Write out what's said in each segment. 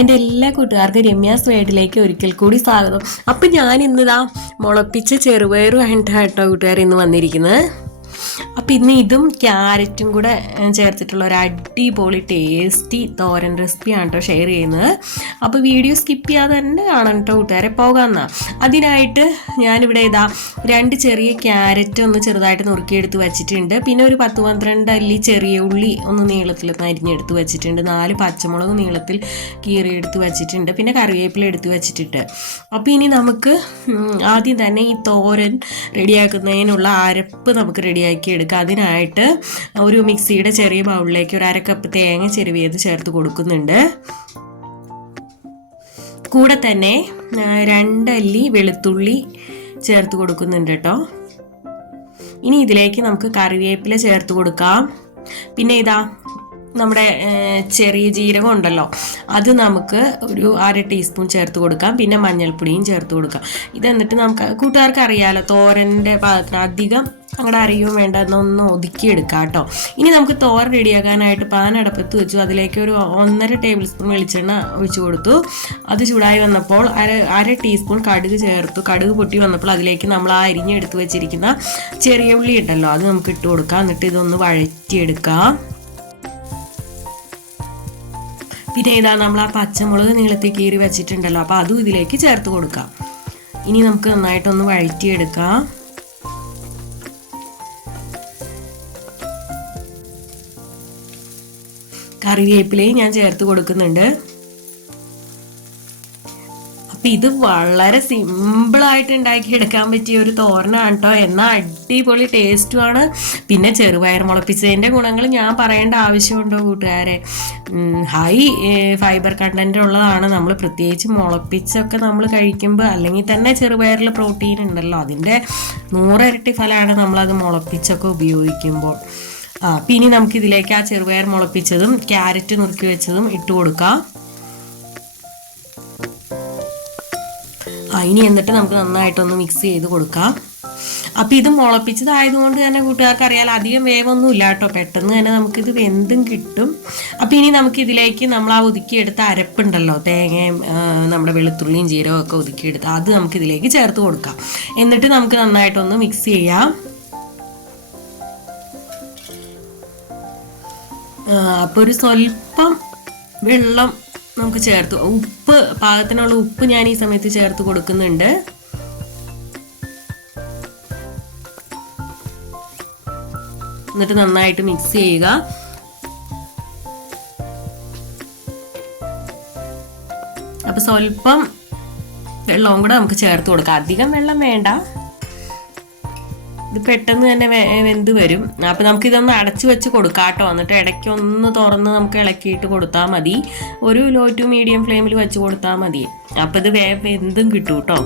എൻ്റെ എല്ലാ കൂട്ടുകാർക്കും രമ്യാസ് വേഡിലേക്ക് ഒരിക്കൽ കൂടി സ്വാഗതം. അപ്പം ഞാൻ ഇന്നിതാ മുളപ്പിച്ച ചെറുപയറുമായിട്ടാണ് കേട്ടോ കൂട്ടുകാർ ഇന്ന് വന്നിരിക്കുന്നത്. അപ്പം ഇന്ന് ഇതും ക്യാരറ്റും കൂടെ ചേർത്തിട്ടുള്ള ഒരു അടിപൊളി ടേസ്റ്റി തോരൻ റെസിപ്പിയാണ് കേട്ടോ ഷെയർ ചെയ്യുന്നത്. അപ്പോൾ വീഡിയോ സ്കിപ്പ് ചെയ്യാതെ തന്നെ കാണാൻ കേട്ടോ കൂട്ടുകാരെ, പോകാമെന്നാണ്. അതിനായിട്ട് ഞാനിവിടെ ഇതാ 2 ചെറിയ ക്യാരറ്റ് ഒന്ന് ചെറുതായിട്ട് നുറുക്കിയെടുത്ത് വെച്ചിട്ടുണ്ട്. പിന്നെ ഒരു 10-12 അല്ലി ചെറിയ ഉള്ളി ഒന്ന് നീളത്തിൽ അരിഞ്ഞെടുത്ത് വെച്ചിട്ടുണ്ട്. 4 പച്ചമുളക് നീളത്തിൽ കീറിയെടുത്ത് വെച്ചിട്ടുണ്ട്. പിന്നെ കറിവേപ്പില എടുത്ത് വെച്ചിട്ടുണ്ട്. അപ്പോൾ ഇനി നമുക്ക് ആദ്യം തന്നെ ഈ തോരൻ റെഡിയാക്കുന്നതിനുള്ള അരപ്പ് നമുക്ക് റെഡിയാക്കി എടുക്കാം. അതിനായിട്ട് ഒരു മിക്സിയുടെ ചെറിയ ബൗളിലേക്ക് ഒരു 1/2 കപ്പ് തേങ്ങ ചിരവിയത് ചേർത്ത് കൊടുക്കുന്നുണ്ട്. കൂടെ തന്നെ 2 അല്ലി വെളുത്തുള്ളി ചേർത്ത് കൊടുക്കുന്നുണ്ട് കേട്ടോ. ഇനി ഇതിലേക്ക് നമുക്ക് കറിവേപ്പില ചേർത്ത് കൊടുക്കാം. പിന്നെ ഇതാ നമ്മുടെ ചെറിയ ജീരകം ഉണ്ടല്ലോ, അത് നമുക്ക് ഒരു 1/2 ടീസ്പൂൺ ചേർത്ത് കൊടുക്കാം. പിന്നെ മഞ്ഞൾപ്പൊടിയും ചേർത്ത് കൊടുക്കാം. ഇതെന്നിട്ട് നമുക്ക് കൂട്ടുകാർക്ക് അറിയാമല്ലോ, തോരൻ്റെ പാത്രം അധികം അങ്ങോട്ട് അറിയുകയും വേണ്ട, എന്നൊന്ന് ഒതുക്കിയെടുക്കാം കേട്ടോ. ഇനി നമുക്ക് തോരൻ റെഡിയാക്കാനായിട്ട് പാൻ അടുപ്പത്ത് വെച്ചു. അതിലേക്ക് ഒരു 1.5 ടേബിൾ സ്പൂൺ വെളിച്ചെണ്ണ ഒഴിച്ചു കൊടുത്തു. അത് ചൂടായി വന്നപ്പോൾ 1/2 ടീസ്പൂൺ കടുക് ചേർത്തു. കടുക് പൊട്ടി വന്നപ്പോൾ അതിലേക്ക് നമ്മൾ ആ അരിഞ്ഞെടുത്ത് വെച്ചിരിക്കുന്ന ചെറിയ ഉള്ളി ഉണ്ടല്ലോ, അത് നമുക്ക് ഇട്ട് കൊടുക്കാം. എന്നിട്ട് ഇതൊന്ന് വഴറ്റിയെടുക്കാം. പിന്നെ ഇതാ നമ്മൾ ആ പച്ചമുളക് നീളത്തിൽ കീറി വെച്ചിട്ടുണ്ടല്ലോ, അപ്പോൾ അതും ഇതിലേക്ക് ചേർത്ത് കൊടുക്കാം. ഇനി നമുക്ക് നന്നായിട്ടൊന്ന് വഴറ്റിയെടുക്കാം. കറിവേപ്പിലയും ഞാൻ ചേർത്ത് കൊടുക്കുന്നുണ്ട്. അപ്പം ഇത് വളരെ സിമ്പിളായിട്ട് ഉണ്ടാക്കിയെടുക്കാൻ പറ്റിയ ഒരു തോരനാണ് കേട്ടോ. എന്നാൽ അടിപൊളി ടേസ്റ്റുമാണ്. പിന്നെ ചെറുപയർ മുളപ്പിച്ചതിൻ്റെ ഗുണങ്ങൾ ഞാൻ പറയേണ്ട ആവശ്യമുണ്ടോ കൂട്ടുകാരെ? ഹൈ ഫൈബർ കണ്ടന്റ് ഉള്ളതാണ്. നമ്മൾ പ്രത്യേകിച്ച് മുളപ്പിച്ചൊക്കെ നമ്മൾ കഴിക്കുമ്പോൾ, അല്ലെങ്കിൽ തന്നെ ചെറുപയറിൽ പ്രോട്ടീൻ ഉണ്ടല്ലോ, അതിൻ്റെ 100 ഇരട്ടി ഫലമാണ് നമ്മളത് മുളപ്പിച്ചൊക്കെ ഉപയോഗിക്കുമ്പോൾ. പിന്നെ നമുക്കിതിലേക്ക് ആ ചെറുപയർ മുളപ്പിച്ചതും ക്യാരറ്റ് നുറുക്കി വെച്ചതും ഇട്ട് കൊടുക്കാം. ഇനി എന്നിട്ട് നമുക്ക് നന്നായിട്ടൊന്ന് മിക്സ് ചെയ്ത് കൊടുക്കാം. അപ്പം ഇത് മുളപ്പിച്ചതായതുകൊണ്ട് തന്നെ കൂട്ടുകാർക്ക് അറിയാലോ, അധികം വേവൊന്നും ഇല്ല കേട്ടോ, പെട്ടെന്ന് തന്നെ നമുക്കിത് വെന്തും കിട്ടും. അപ്പം ഇനി നമുക്കിതിലേക്ക് നമ്മൾ ആ ഒതുക്കിയെടുത്ത അരപ്പുണ്ടല്ലോ, തേങ്ങയും നമ്മുടെ വെളുത്തുള്ളിയും ജീരകവും ഒക്കെ ഒതുക്കിയെടുത്ത് അത് നമുക്കിതിലേക്ക് ചേർത്ത് കൊടുക്കാം. എന്നിട്ട് നമുക്ക് നന്നായിട്ടൊന്ന് മിക്സ് ചെയ്യാം. അപ്പോൾ ഒരു സ്വല്പം വെള്ളം നമുക്ക് ചേർത്ത്, ഉപ്പ് പാകത്തിനുള്ള ഉപ്പ് ഞാൻ ഈ സമയത്ത് ചേർത്ത് കൊടുക്കുന്നുണ്ട്. എന്നിട്ട് നന്നായിട്ട് മിക്സ് ചെയ്യുക. അപ്പോൾ സ്വല്പം വെള്ളവും കൂടെ നമുക്ക് ചേർത്ത് കൊടുക്കാം. അധികം വെള്ളം വേണ്ട, ഇത് പെട്ടെന്ന് തന്നെ വെന്ത് വരും. അപ്പം നമുക്കിതൊന്ന് അടച്ചു വെച്ച് കൊടുക്കാം കേട്ടോ. എന്നിട്ട് ഇടയ്ക്കൊന്ന് തുറന്ന് നമുക്ക് ഇളക്കിയിട്ട് കൊടുത്താൽ മതി. ഒരു ലോ ടു മീഡിയം ഫ്ലെയിമിൽ വെച്ച് കൊടുത്താൽ മതി. അപ്പം ഇത് വെന്തും കിട്ടും കേട്ടോ.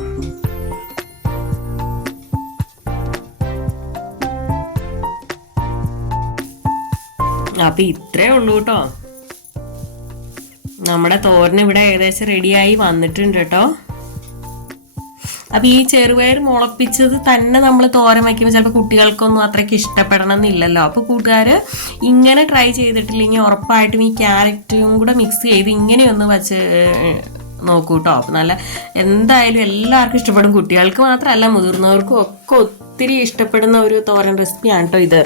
അപ്പം ഇത്രേ ഉള്ളൂ കേട്ടോ. നമ്മുടെ തോരൻ ഇവിടെ ഏകദേശം റെഡിയായി വന്നിട്ടുണ്ട് കേട്ടോ. അപ്പം ഈ ചെറുപയർ മുളപ്പിച്ചത് തന്നെ നമ്മൾ തോരൻ വയ്ക്കുമ്പോൾ ചിലപ്പോൾ കുട്ടികൾക്കൊന്നും അത്രയ്ക്ക് ഇഷ്ടപ്പെടണം എന്നില്ലല്ലോ. അപ്പോൾ കൂട്ടുകാർ ഇങ്ങനെ ട്രൈ ചെയ്തിട്ടില്ലെങ്കിൽ ഉറപ്പായിട്ടും ഈ ക്യാരറ്റും കൂടെ മിക്സ് ചെയ്ത് ഇങ്ങനെയൊന്ന് വെച്ച് നോക്കൂ കേട്ടോ. അപ്പം നല്ല എന്തായാലും എല്ലാവർക്കും ഇഷ്ടപ്പെടും. കുട്ടികൾക്ക് മാത്രമല്ല, മുതിർന്നവർക്കും ഒക്കെ ഒത്തിരി ഇഷ്ടപ്പെടുന്ന ഒരു തോരൻ റെസിപ്പിയാണ് കേട്ടോ ഇത്.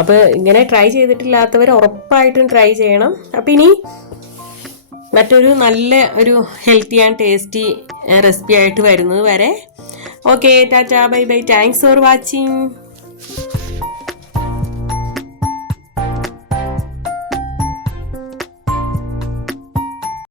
അപ്പോൾ ഇങ്ങനെ ട്രൈ ചെയ്തിട്ടില്ലാത്തവർ ഉറപ്പായിട്ടും ട്രൈ ചെയ്യണം. അപ്പം ഇനി മറ്റൊരു നല്ല ഒരു ഹെൽത്തി ആൻഡ് ടേസ്റ്റി റെസിപ്പി ആയിട്ട് വരുന്നത് വരെ okay, Tata, bye bye, thanks for watching.